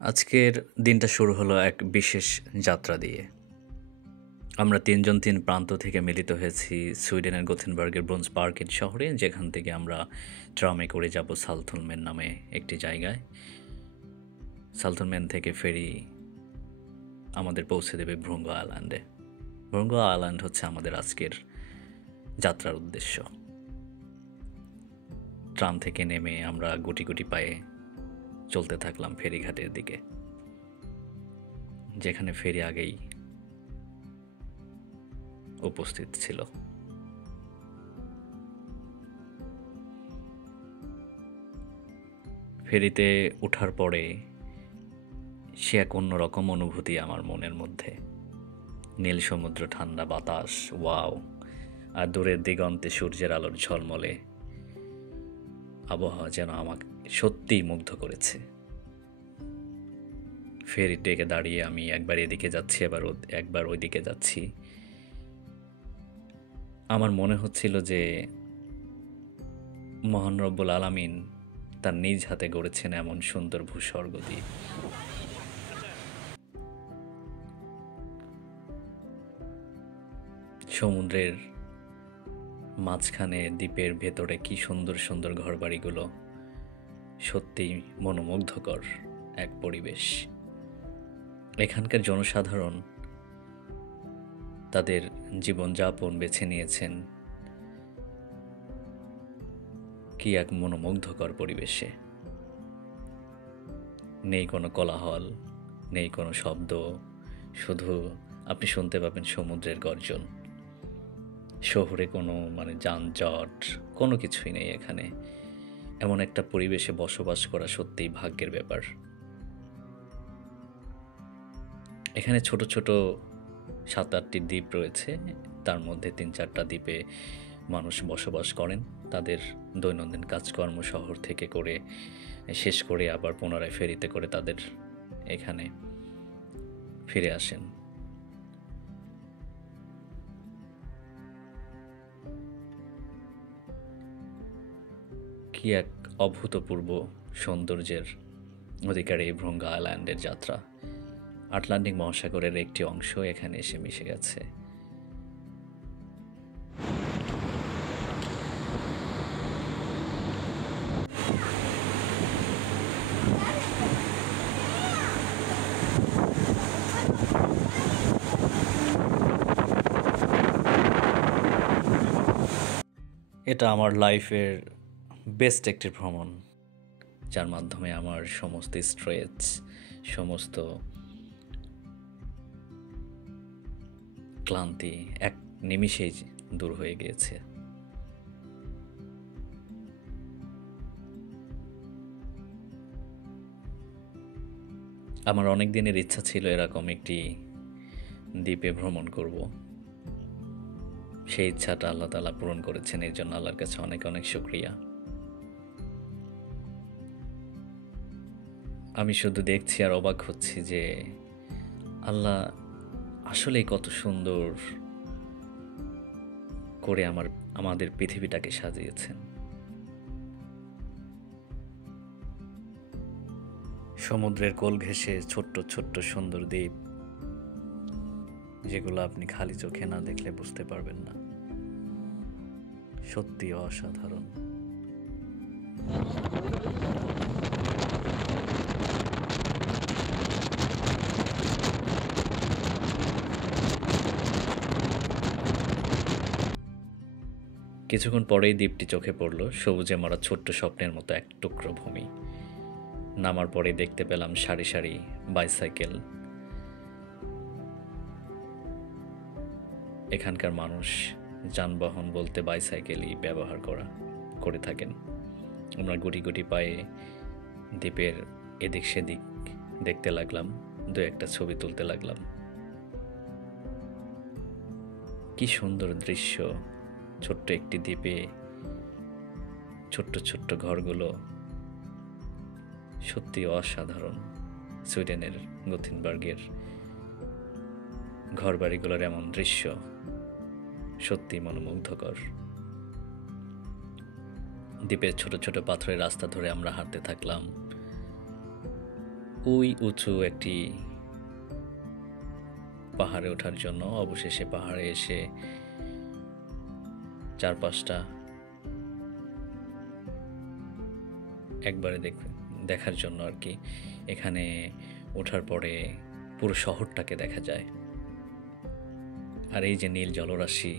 আজকের দিনটা শুরু হলো এক বিশেষ যাত্রা দিয়ে। আমরা ৩ জন ৩ প্রান্ত থেকে মিলিত হয়েছি সুইডেনের গোথেনবার্গের ব্রুন্সবার্গেন শহরে, যেখান থেকে আমরা ট্রামে করে যাব সালথুলমেন নামে একটি জায়গায়। সালথুলমেন থেকে ফেরি আমাদের পৌঁছে দেবে ভ্রুঙ্গো আইল্যান্ডে। ভ্রুঙ্গো আইল্যান্ড হচ্ছে আমাদের আজকের যাত্রার উদ্দেশ্য। ট্রাম থেকে নেমে আমরা গুটি গুটি পায়ে চলতে থাকলাম ফেরিঘাটের দিকে, যেখানে ফেরি আগেই উপস্থিত ছিল। ফেরিতে ওঠার পরে সে এক অন্যরকম অনুভূতি আমার মনের মধ্যে। নীল সমুদ্র, ঠান্ডা বাতাস, ওয়াও! আর দূরের দিগন্তে সূর্যের আলোর ঝলমলে আবহাওয়া যেন আমাকে সত্যিই মুগ্ধ করেছে। ফেরি ডেকে দাঁড়িয়ে আমি একবার এদিকে যাচ্ছি, একবার ওইদিকে যাচ্ছি। আমার মনে হচ্ছিল যে মহান রব্বুল আলামিন তার নিজ হাতে গড়েছেন এমন সুন্দর ভূস্বর্গ দ্বীপ। সমুদ্রের মাঝখানে দ্বীপের ভেতরে কি সুন্দর সুন্দর ঘরবাড়িগুলো, সত্যিই মনোমুগ্ধকর এক পরিবেশ। এখানকার জনসাধারণ তাদের জীবনযাপন বেছে নিয়েছেন কি এক মনোমুগ্ধকর পরিবেশে। নেই কোনো কোলাহল, নেই কোনো শব্দ, শুধু আপনি শুনতে পাবেন সমুদ্রের গর্জন। শহরে কোনো যানজট কোনো কিছুই নেই এখানে। এমন একটা পরিবেশে বসবাস করা সত্যিই ভাগ্যের ব্যাপার। এখানে ছোট ছোট ৭-৮টি দ্বীপ রয়েছে, তার মধ্যে ৩-৪টা দ্বীপে মানুষ বসবাস করেন। তাদের দৈনন্দিন কাজকর্ম শহর থেকে করে শেষ করে আবার পুনরায় ফেরিতে করে তাদের এখানে ফিরে আসেন। কি এক অভূতপূর্ব সৌন্দর্যের অধিকারী এই ভ্রুঙ্গো আইল্যান্ডের যাত্রা। আটলান্টিক মহাসাগরের একটি অংশ এখানে এসে মিশে গেছে। এটা আমার লাইফের বেস্ট একটি ভ্রমণ, যার মাধ্যমে আমার সমস্ত স্ট্রেস, সমস্ত ক্লান্তি এক নিমিষেই দূর হয়ে গিয়েছে। আমার অনেক দিনের ইচ্ছা ছিল এরকম একটি দ্বীপে ভ্রমণ করব। সেই ইচ্ছাটা আল্লাহ তাআলা পূরণ করেছেন, এই জন্য আল্লাহর কাছে অনেক অনেক শুকরিয়া। আমি শুধু দেখছি আর অবাক হচ্ছি যে আল্লাহ আসলেই কত সুন্দর করে আমাদের পৃথিবীটাকে সাজিয়েছেন। সমুদ্রের কোল ঘেঁষে ছোট্ট ছোট্ট সুন্দর দ্বীপ, যেগুলো আপনি খালি চোখে না দেখলে বুঝতে পারবেন না। সত্যি অসাধারণ। কিছুক্ষণ পরেই দ্বীপটি চোখে পড়ল, সবুজে মারা ছোট্ট স্বপ্নের মতো এক টুকরো ভূমি। নামার পরে দেখতে পেলাম সারি সারি বাইসাইকেল। এখানকার মানুষ যানবাহন বলতে বাইসাইকেলই ব্যবহার করে থাকেন। আমরা গুটি গুটি পায়ে দ্বীপের এদিক সেদিক দেখতে লাগলাম, দু একটা ছবি তুলতে লাগলাম। কি সুন্দর দৃশ্য! ছোট্ট একটি দ্বীপে ছোট্ট ছোট্ট ঘরগুলো সত্যি অসাধারণ। সুইডেনের গোথেনবার্গের ঘরবাড়িগুলোর এমন দৃশ্য সত্যি মনোমুগ্ধকর। দ্বীপের ছোট ছোট পাথরের রাস্তা ধরে আমরা হাঁটতে থাকলাম। ওই উঁচু একটি পাহাড়ে ওঠার জন্য। অবশেষে পাহাড়ে এসে চারপাশটা একবারে দেখার জন্য আর কি। এখানে ওঠার পরে পুরো শহরটাকে দেখা যায়। আর এই যে নীল জলরাশি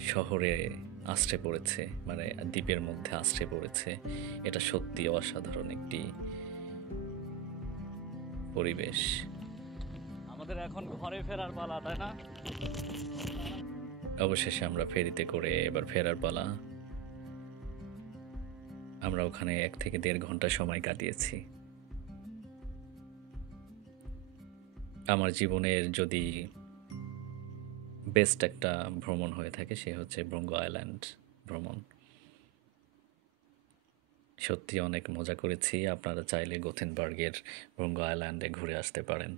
শহরে আশ্রে পড়েছে, মানে দ্বীপের মধ্যে আশ্রে পড়েছে, এটা সত্যি অসাধারণ একটি পরিবেশ। আমাদের এখন ঘরে ফেরার পালা, তাই না? অবশেষে আমরা ফেরিতে করে এবার ফেরার পালা। আমরা ওখানে 1 থেকে 1.5 ঘন্টা সময় কাটিয়েছি। আমার জীবনের যদি বেস্ট একটা ভ্রমণ হয়ে থাকে সে হচ্ছে ভ্রঙ্গ আইল্যান্ড ভ্রমণ। সত্যি অনেক মজা করেছি। আপনারা চাইলে গোথেনবার্গের ভ্রঙ্গ আইল্যান্ডে ঘুরে আসতে পারেন।